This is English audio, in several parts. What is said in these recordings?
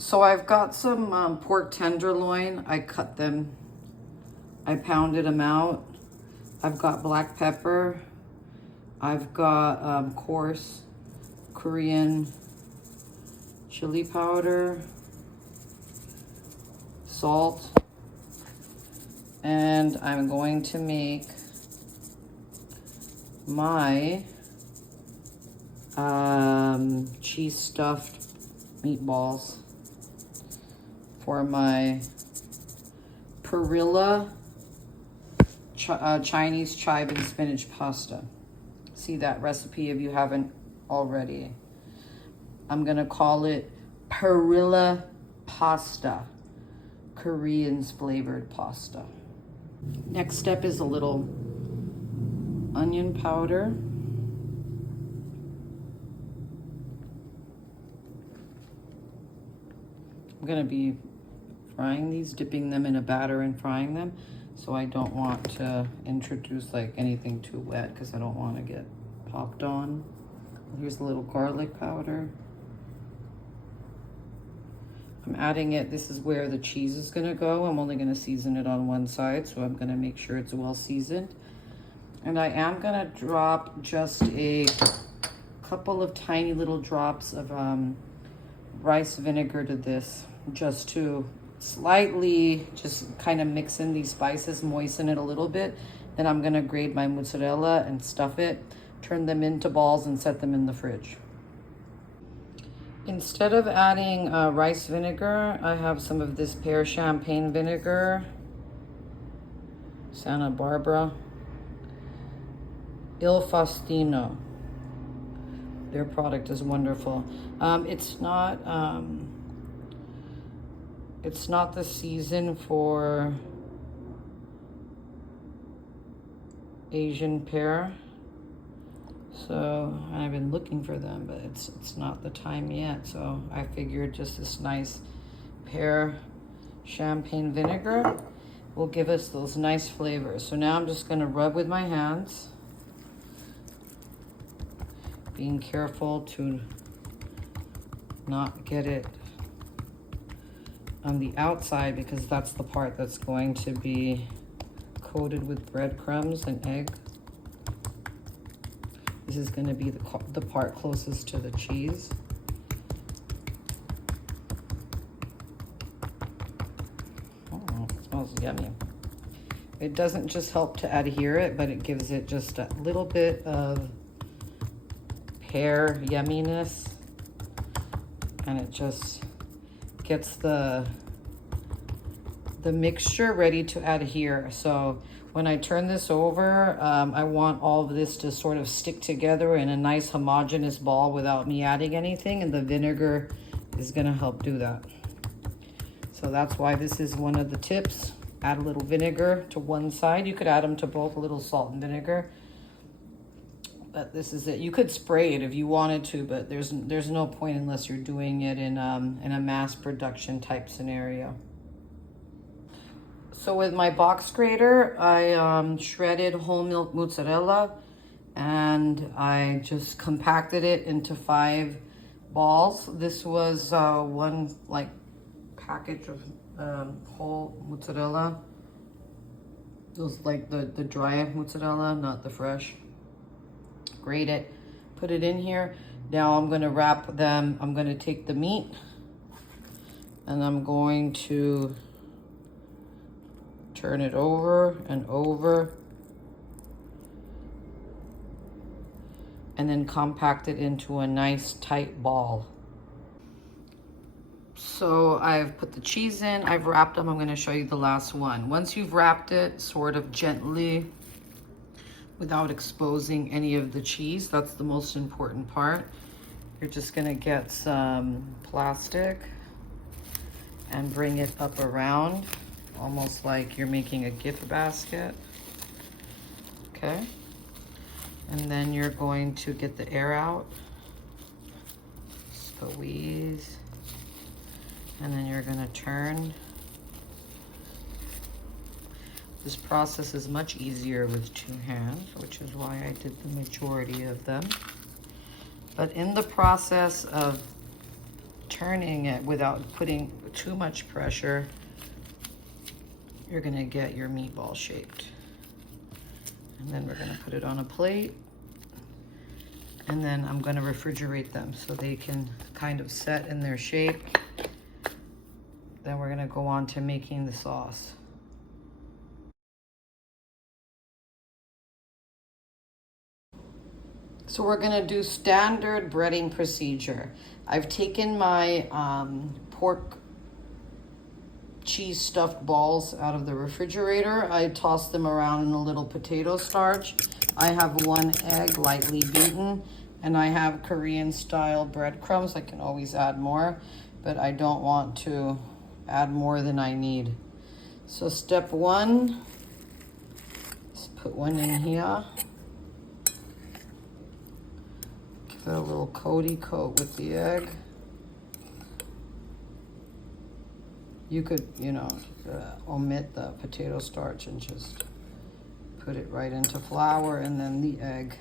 So I've got some pork tenderloin. I cut them, I pounded them out. I've got black pepper. I've got coarse Korean chili powder, salt, and I'm going to make my cheese stuffed meatballs for my perilla Chinese chive and spinach pasta. See that recipe if you haven't already. I'm gonna call it perilla pasta, Korean's flavored pasta. Next step is a little onion powder. I'm gonna be frying these, dipping them in a batter and frying them. So I don't want to introduce like anything too wet because I don't want to get popped on. Here's a little garlic powder. I'm adding it, this is where the cheese is gonna go. I'm only gonna season it on one side, so I'm gonna make sure it's well seasoned. And I am gonna drop just a couple of tiny little drops of rice vinegar to this, just to slightly just kind of mix in these spices, moisten it a little bit. Then I'm gonna grate my mozzarella and stuff it, turn them into balls and set them in the fridge. Instead of adding rice vinegar, I have some of this pear champagne vinegar, Santa Barbara, Il Faustino. Their product is wonderful. It's not the season for Asian pear. So I've been looking for them, but it's not the time yet. So I figured just this nice pear champagne vinegar will give us those nice flavors. So now I'm just gonna rub with my hands, being careful to not get it on the outside because that's the part that's going to be coated with breadcrumbs and egg. This is going to be the part closest to the cheese. Oh, it smells yummy. It doesn't just help to adhere it, but it gives it just a little bit of pear yumminess, and it just gets the mixture ready to adhere. So when I turn this over, I want all of this to sort of stick together in a nice homogeneous ball without me adding anything, and the vinegar is gonna help do that. So that's why this is one of the tips. Add a little vinegar to one side. You could add them to both, a little salt and vinegar. But this is it. You could spray it if you wanted to, but there's no point unless you're doing it in a mass production type scenario. So with my box grater, I shredded whole milk mozzarella, and I just compacted it into 5 balls. This was one like package of whole mozzarella. Those like the dry mozzarella, not the fresh. Grate it, put it in here. Now I'm going to wrap them. I'm going to take the meat and I'm going to turn it over and over and then compact it into a nice tight ball. So I've put the cheese in, I've wrapped them. I'm going to show you the last one. Once you've wrapped it, sort of gently, without exposing any of the cheese, that's the most important part. You're just gonna get some plastic and bring it up around, almost like you're making a gift basket. Okay, and then you're going to get the air out, squeeze, and then you're gonna turn. This process is much easier with 2 hands, which is why I did the majority of them. But in the process of turning it without putting too much pressure, you're gonna get your meatball shaped. And then we're gonna put it on a plate. And then I'm gonna refrigerate them so they can kind of set in their shape. Then we're gonna go on to making the sauce. So we're gonna do standard breading procedure. I've taken my pork cheese stuffed balls out of the refrigerator. I tossed them around in a little potato starch. I have 1 egg lightly beaten, and I have Korean style breadcrumbs. I can always add more, but I don't want to add more than I need. So step 1, let's put 1 in here. Give it a little coaty coat with the egg. You could, you know, omit the potato starch and just put it right into flour and then the egg.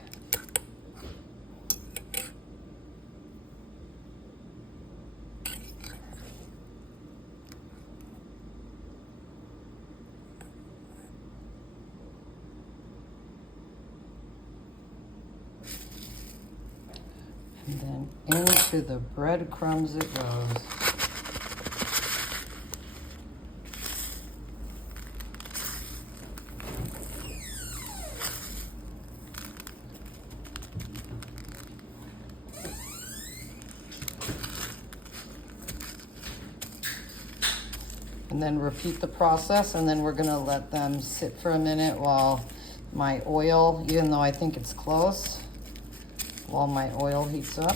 And then into the breadcrumbs it goes. And then repeat the process, and then we're gonna let them sit for a minute while my oil, even though I think it's close, while my oil heats up.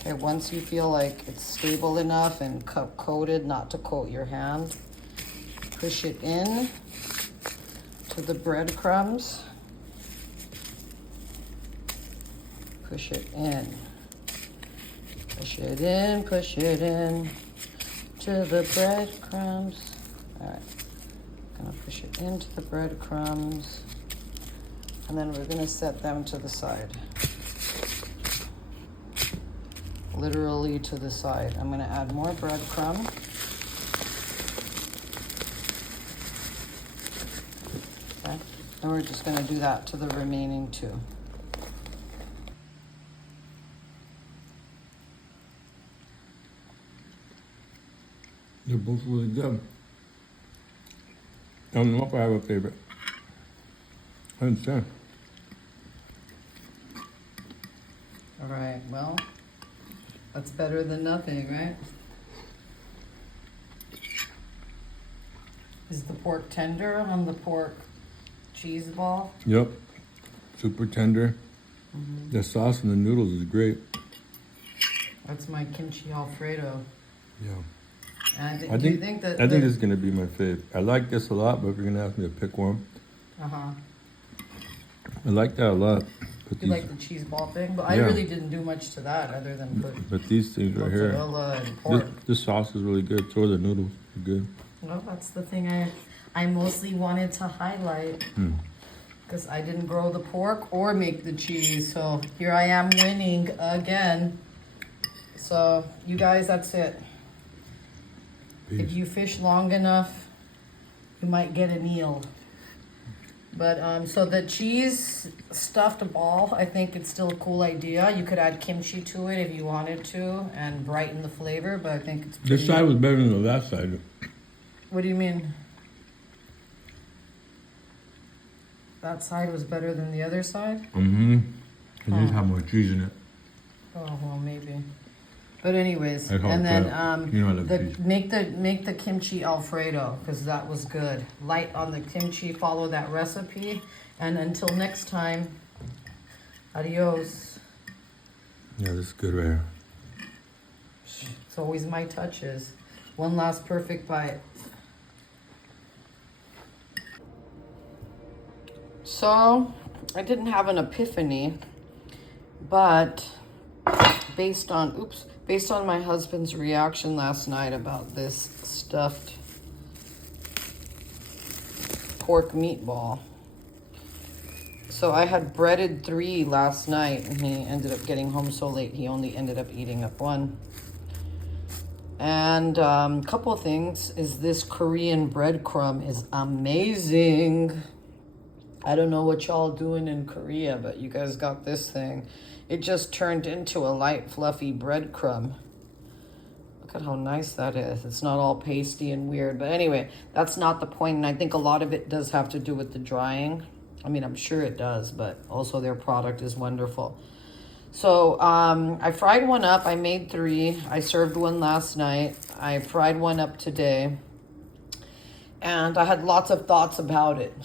Okay, once you feel like it's stable enough and coated, not to coat your hand, push it in to the breadcrumbs. Push it in. Push it in to the breadcrumbs. All right, gonna push it into the breadcrumbs, and then we're gonna set them to the side. Literally to the side. I'm gonna add more breadcrumb. Okay, and we're just gonna do that to the remaining 2. They're both really good. I don't know if I have a favorite. I understand. All right, well, that's better than nothing, right? Is the pork tender on the pork cheese ball? Yep. Super tender. The sauce and the noodles is great. That's my kimchi Alfredo. Yeah. And I think this is gonna be my fave. I like this a lot, but if you're gonna ask me to pick one, I like that a lot. You like the cheese ball thing, but I really didn't do much to that other than put But these things right here, mozzarella and pork. this sauce is really good. So are the noodles. They're good. Well, that's the thing I mostly wanted to highlight, because I didn't grow the pork or make the cheese. So here I am winning again. So you guys, that's it. Peace. If you fish long enough, you might get an eel. But so the cheese stuffed ball, I think it's still a cool idea. You could add kimchi to it if you wanted to and brighten the flavor, but I think it's pretty... This side was better than the last side. What do you mean? That side was better than the other side? Mm-hmm. It did have more cheese in it. Oh, well, maybe. But anyways, I and then you know I love cheese. make the kimchi Alfredo, because that was good. Light on the kimchi, follow that recipe, and until next time, adios. Yeah, this is good right here. It's always my touches. One last perfect bite. So, I didn't have an epiphany, but based on my husband's reaction last night about this stuffed pork meatball. So I had breaded 3 last night, and he ended up getting home so late, he only ended up eating up 1. And couple of things is this Korean breadcrumb is amazing. I don't know what y'all doing in Korea, but you guys got this thing. It just turned into a light, fluffy breadcrumb. Look at how nice that is. It's not all pasty and weird. But anyway, that's not the point. And I think a lot of it does have to do with the drying. I mean, I'm sure it does, but also their product is wonderful. So I fried one up. I made 3. I served one last night. I fried one up today. And I had lots of thoughts about it.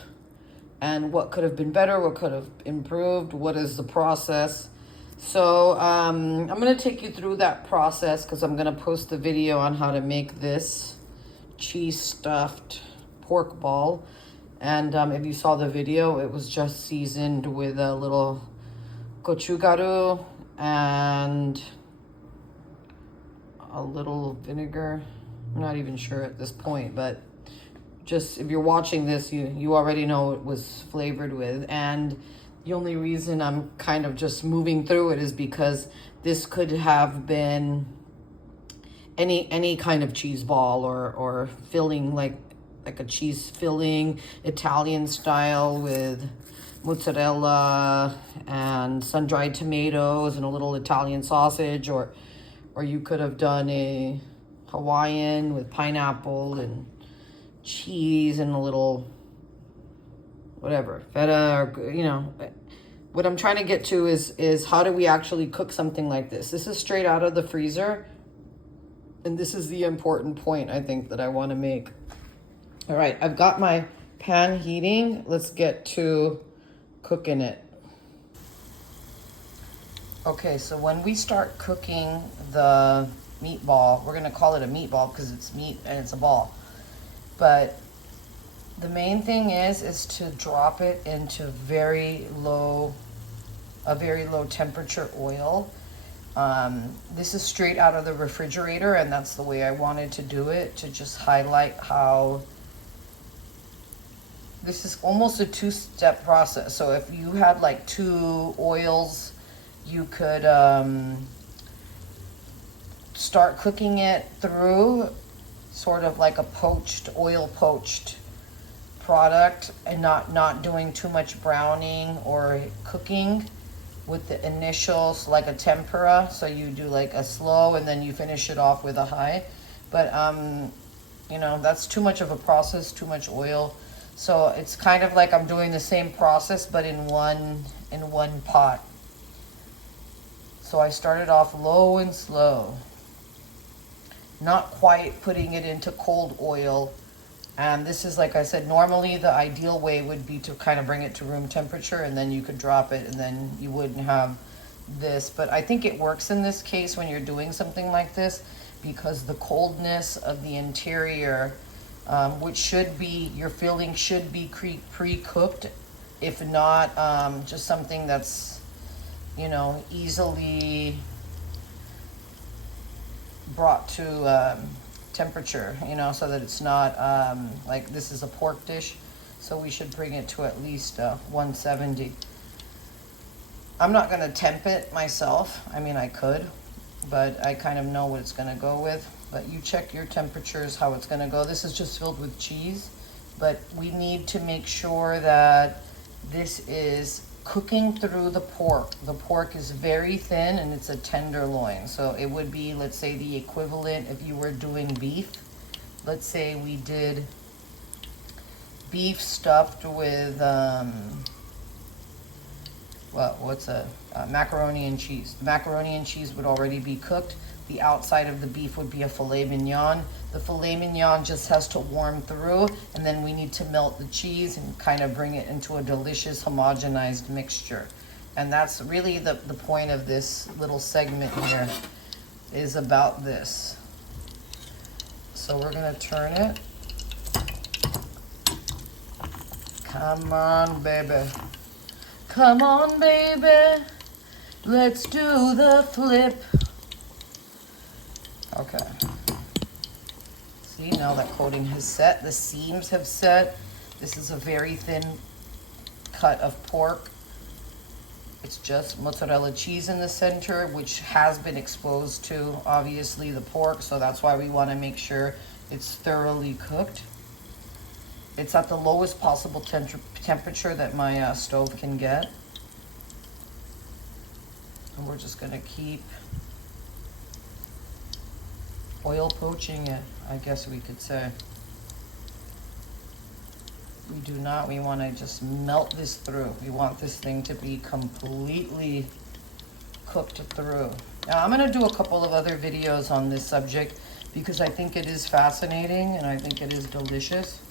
And what could have been better, what could have improved, what is the process. So I'm going to take you through that process because I'm going to post the video on how to make this cheese stuffed pork ball. And if you saw the video, it was just seasoned with a little gochugaru and a little vinegar. I'm not even sure at this point, but just if you're watching this, you already know it was flavored with. And the only reason I'm kind of just moving through it is because this could have been any kind of cheese ball or filling, like a cheese filling, Italian style with mozzarella and sun-dried tomatoes and a little Italian sausage, or you could have done a Hawaiian with pineapple and cheese and a little whatever, feta, or you know. What I'm trying to get to is how do we actually cook something like this? This is straight out of the freezer, and this is the important point I think that I want to make. All right, I've got my pan heating. Let's get to cooking it. Okay, so when we start cooking the meatball, we're gonna call it a meatball because it's meat and it's a ball. But the main thing is to drop it into a very low temperature oil. This is straight out of the refrigerator, and that's the way I wanted to do it, to just highlight how this is almost a 2-step process. So if you had like 2 oils, you could start cooking it through sort of like a oil poached product, and not doing too much browning or cooking with the initials, like a tempura. So you do like a slow and then you finish it off with a high. But you know, that's too much of a process, too much oil. So it's kind of like I'm doing the same process but in one pot. So I started off low and slow, not quite putting it into cold oil. And this is, like I said, normally the ideal way would be to kind of bring it to room temperature, and then you could drop it, and then you wouldn't have this. But I think it works in this case when you're doing something like this, because the coldness of the interior, which should be, your filling should be pre-cooked, if not just something that's, you know, easily brought to temperature, you know, so that it's not like this is a pork dish, so we should bring it to at least 170. I'm not going to temp it myself. I mean, I could, but I kind of know what it's going to go with. But you check your temperatures, how it's going to go. This is just filled with cheese, but we need to make sure that this is cooking through the pork. The pork is very thin and it's a tenderloin. So it would be, let's say, the equivalent if you were doing beef. Let's say we did beef stuffed with, macaroni and cheese. The macaroni and cheese would already be cooked. The outside of the beef would be a filet mignon. The filet mignon just has to warm through, and then we need to melt the cheese and kind of bring it into a delicious homogenized mixture. And that's really the point of this little segment here, is about this. So we're gonna turn it. Come on, baby. Come on, baby. Let's do the flip. Okay. See, now that coating has set, the seams have set. This is a very thin cut of pork. It's just mozzarella cheese in the center, which has been exposed to, obviously, the pork, so that's why we want to make sure it's thoroughly cooked. It's at the lowest possible temperature that my stove can get. And we're just going to keep oil poaching it, I guess we could say. We do not, we want to just melt this through. We want this thing to be completely cooked through. Now I'm going to do a couple of other videos on this subject because I think it is fascinating and I think it is delicious.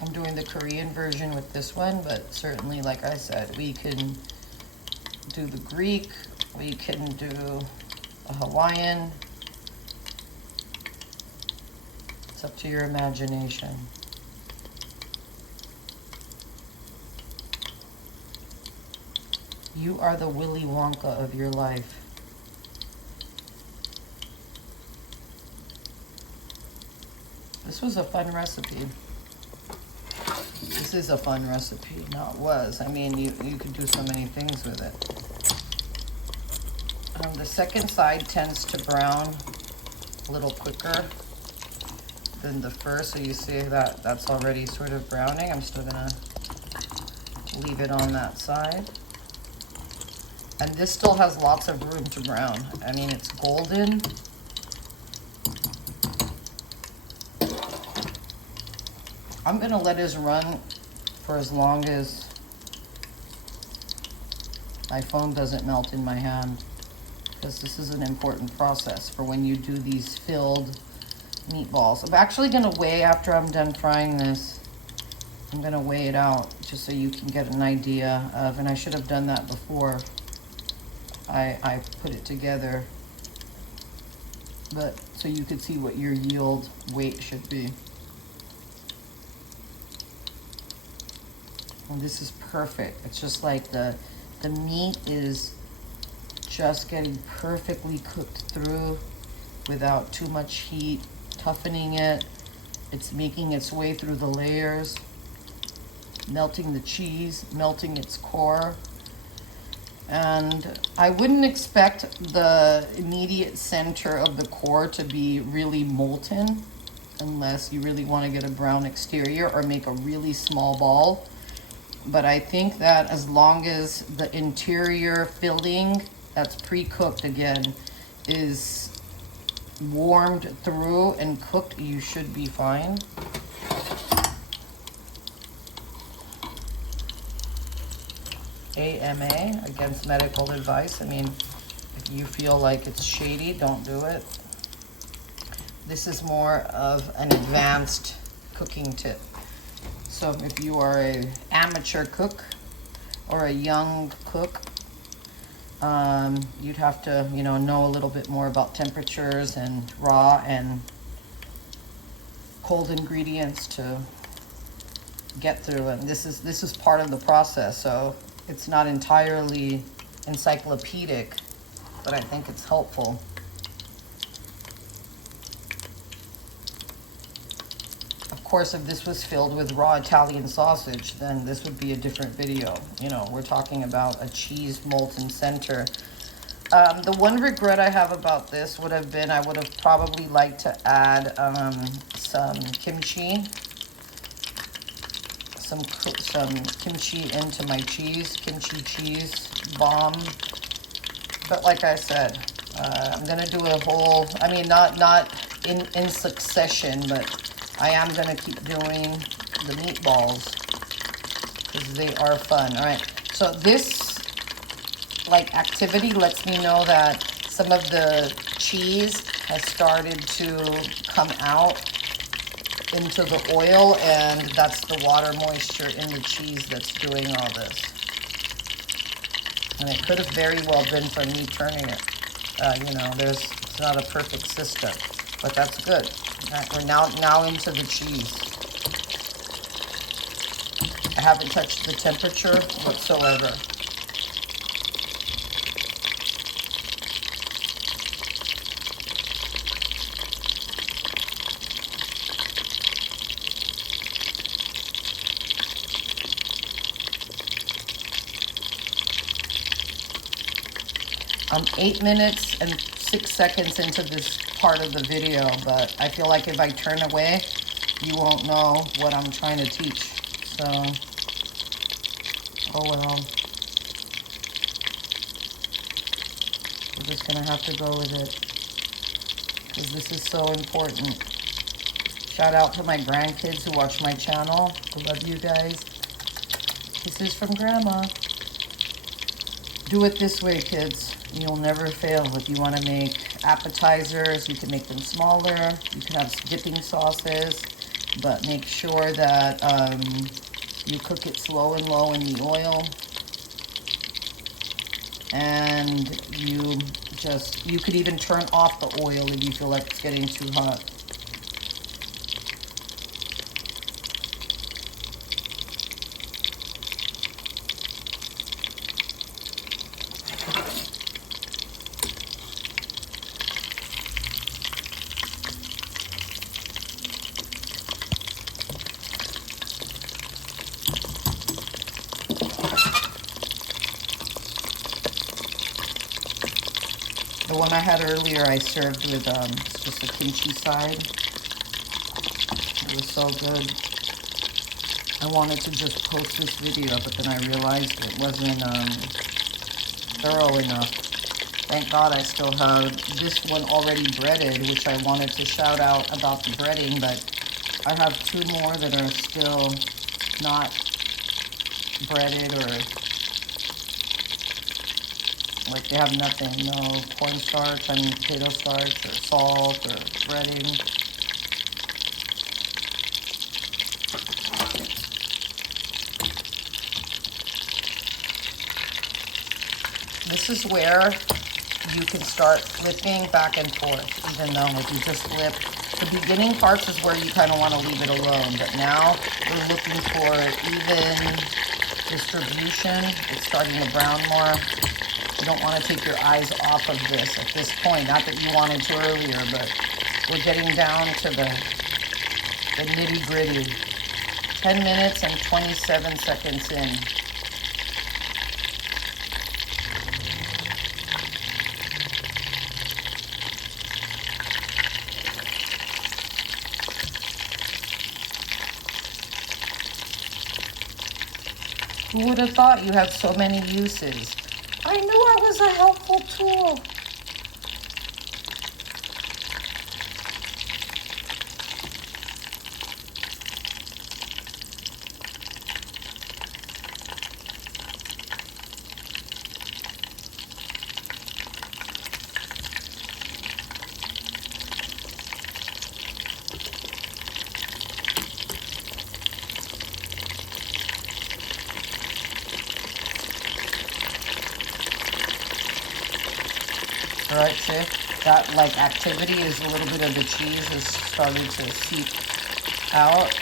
I'm doing the Korean version with this one, but certainly, like I said, we can do the Greek, we can do a Hawaiian. It's up to your imagination. You are the Willy Wonka of your life. This was a fun recipe. This is a fun recipe. Now it was. I mean, you could do so many things with it. The second side tends to brown a little quicker than the first, so you see that that's already sort of browning. I'm still gonna leave it on that side. And this still has lots of room to brown. I mean, it's golden. I'm gonna let this run for as long as my phone doesn't melt in my hand, because this is an important process for when you do these filled meatballs. I'm actually gonna weigh after I'm done frying this. I'm gonna weigh it out just so you can get an idea of, and I should have done that before I put it together, but so you could see what your yield weight should be. And this is perfect. It's just like the meat is just getting perfectly cooked through without too much heat, toughening it. It's making its way through the layers, melting the cheese, melting its core. And I wouldn't expect the immediate center of the core to be really molten unless you really want to get a brown exterior or make a really small ball. But I think that as long as the interior filling that's pre-cooked again is warmed through and cooked, you should be fine. AMA, against medical advice. I mean, if you feel like it's shady, don't do it. This is more of an advanced cooking tip. So if you are an amateur cook or a young cook, you'd have to, know a little bit more about temperatures and raw and cold ingredients to get through. And this is part of the process. So it's not entirely encyclopedic, but I think it's helpful. Of course, if this was filled with raw Italian sausage, then this would be a different video. We're talking about a cheese molten center. The one regret I have about this would have been I would have probably liked to add some kimchi. Some kimchi into my cheese, kimchi cheese bomb. But like I said, I'm gonna do a whole, not in succession, but I am gonna keep doing the meatballs because they are fun. All right, so this activity lets me know that some of the cheese has started to come out into the oil, and that's the water moisture in the cheese that's doing all this. And it could have very well been from me turning it. It's not a perfect system, but that's good. We're now into the cheese. I haven't touched the temperature whatsoever. I'm 8 minutes and 6 seconds into this part of the video, but I feel like if I turn away, you won't know what I'm trying to teach. So, oh well. We're just gonna have to go with it, because this is so important. Shout out to my grandkids who watch my channel. I love you guys. This is from Grandma. Do it this way, kids. You'll never fail. If you want to make appetizers, you can make them smaller. You can have dipping sauces, but make sure that you cook it slow and low in the oil. And you could even turn off the oil if you feel like it's getting too hot. The one I had earlier, I served with just a kimchi side. It was so good. I wanted to just post this video, but then I realized it wasn't thorough enough. Thank God I still have this one already breaded, which I wanted to shout out about the breading, but I have 2 more that are still not breaded, or like they have nothing, no cornstarch, potato starch, or salt, or breading. This is where you can start flipping back and forth, even though if you just flip, the beginning parts is where you kind of want to leave it alone, but now we're looking for even distribution. It's starting to brown more. You don't want to take your eyes off of this at this point. Not that you wanted to earlier, but we're getting down to the nitty gritty. 10 minutes and 27 seconds in. Who would have thought you have so many uses? I knew I was a helpful tool. All right, see? That like activity is a little bit of the cheese is starting to seep out.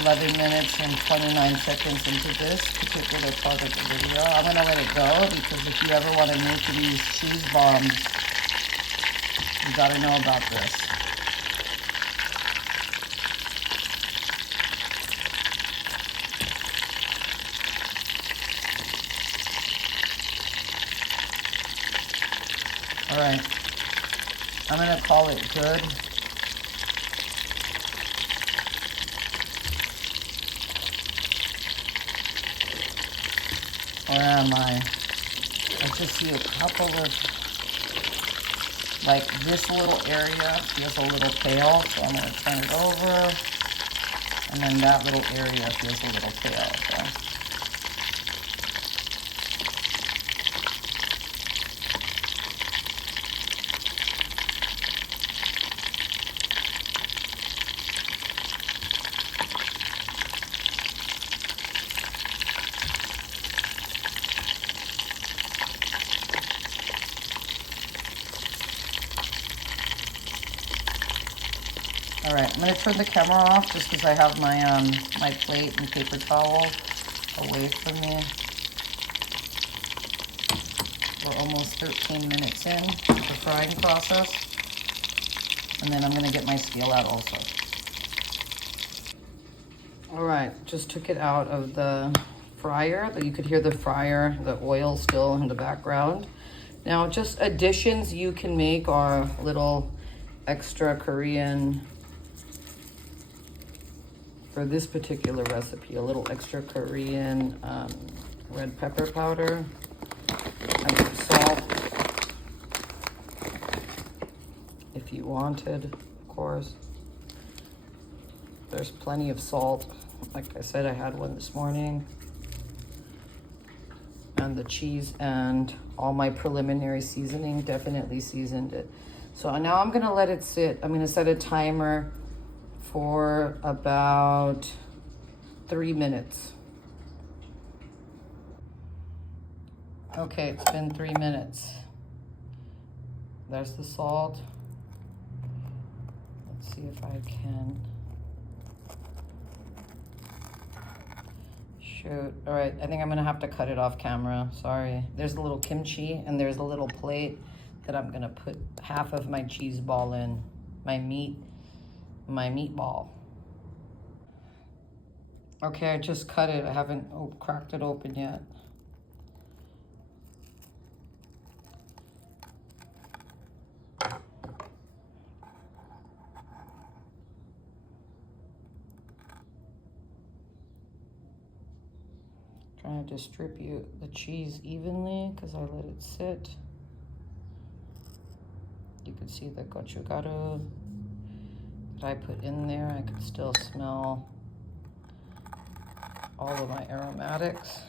11 minutes and 29 seconds into this particular part of the video. I'm gonna let it go because if you ever want to make these cheese bombs, you gotta know about this. All right, I'm gonna call it good. Where am I? I just see a couple of, like this little area feels a little pale, so I'm gonna turn it over. And then that little area feels a little pale, so. All right, I'm gonna turn the camera off just because I have my my plate and paper towel away from me. We're almost 13 minutes in the frying process. And then I'm gonna get my scale out also. All right, just took it out of the fryer. You could hear the fryer, the oil still in the background. Now, just additions you can make are little extra Korean, for this particular recipe, a little extra Korean red pepper powder and some salt, if you wanted, of course. There's plenty of salt. Like I said, I had one this morning. And the cheese and all my preliminary seasoning definitely seasoned it. So now I'm gonna let it sit. I'm gonna set a timer for about 3 minutes. Okay, it's been 3 minutes. There's the salt. Let's see if I can. Shoot. All right, I think I'm gonna have to cut it off camera. Sorry. There's a little kimchi and there's a little plate that I'm gonna put half of my cheese ball in, my meatball. Okay, I just cut it. I haven't cracked it open yet. Trying to distribute the cheese evenly because I let it sit. You can see the gochugaru that I put in there. I can still smell all of my aromatics.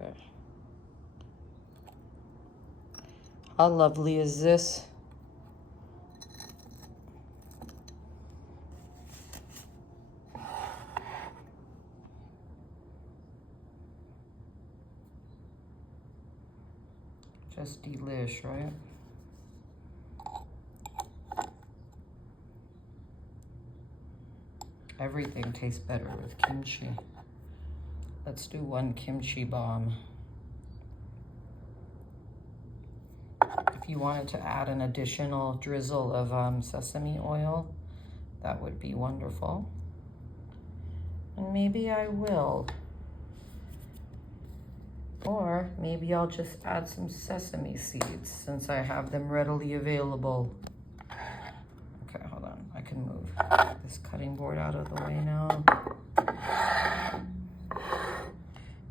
Okay. How lovely is this? Just delish, right? Everything tastes better with kimchi. Let's do one kimchi bomb. If you wanted to add an additional drizzle of sesame oil, that would be wonderful. And maybe I will. Or maybe I'll just add some sesame seeds since I have them readily available. Okay, hold on. I can move this cutting board out of the way now.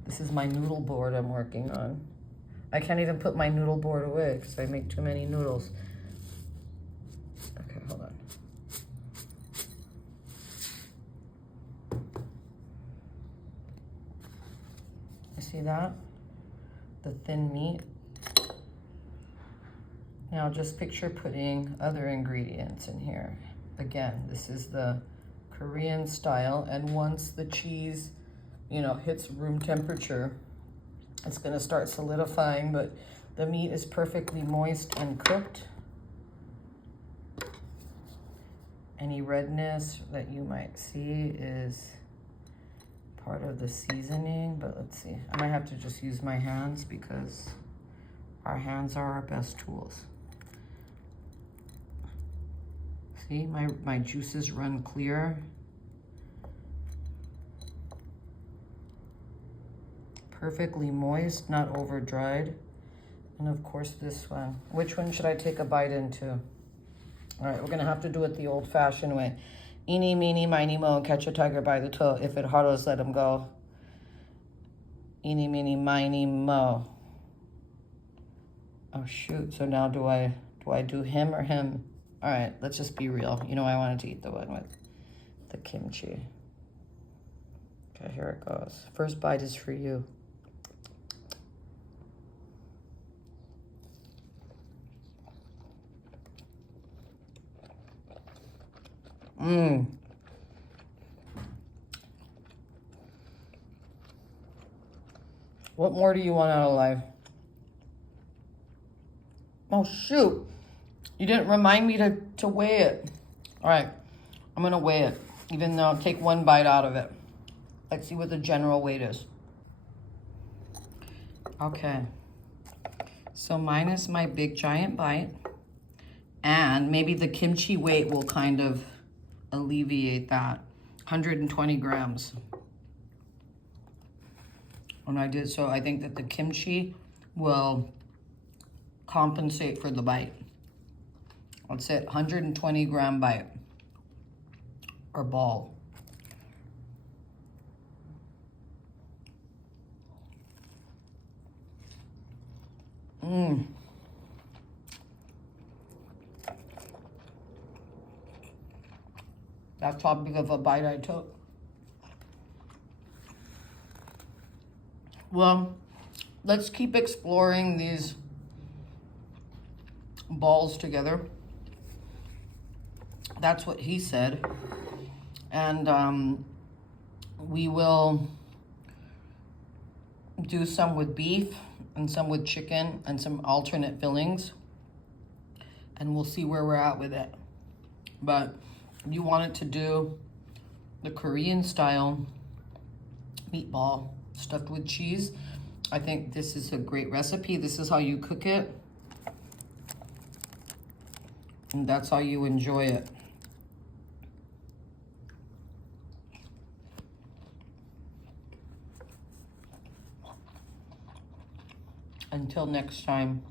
This is my noodle board I'm working on. I can't even put my noodle board away because I make too many noodles. Okay, hold on. You see that? The thin meat. Now just picture putting other ingredients in here. Again, this is the Korean style, and once the cheese, you know, hits room temperature, it's gonna start solidifying, but the meat is perfectly moist and cooked. Any redness that you might see is part of the seasoning, but let's see. I might have to just use my hands because our hands are our best tools. See, my juices run clear. Perfectly moist, not over dried. And of course this one. Which one should I take a bite into? All right, we're gonna have to do it the old fashioned way. Eeny, meeny, miny, mo, catch a tiger by the toe. If it hollers, let him go. Eeny, meeny, miny, mo. Oh shoot, so now do I do him or him? All right, let's just be real. You know, I wanted to eat the one with the kimchi. Okay, here it goes. First bite is for you. Mmm. What more do you want out of life? Oh, shoot. You didn't remind me to weigh it. All right, I'm gonna weigh it, even though I'll take one bite out of it. Let's see what the general weight is. Okay, so minus my big giant bite, and maybe the kimchi weight will kind of alleviate that. 120 grams. And I did, so I think that the kimchi will compensate for the bite. That's it, 120 gram bite or ball. That's how big of a bite I took. Well, let's keep exploring these balls together. That's what he said. And we will do some with beef and some with chicken and some alternate fillings. And we'll see where we're at with it. But you wanted to do the Korean style meatball stuffed with cheese. I think this is a great recipe. This is how you cook it. And that's how you enjoy it. Until next time.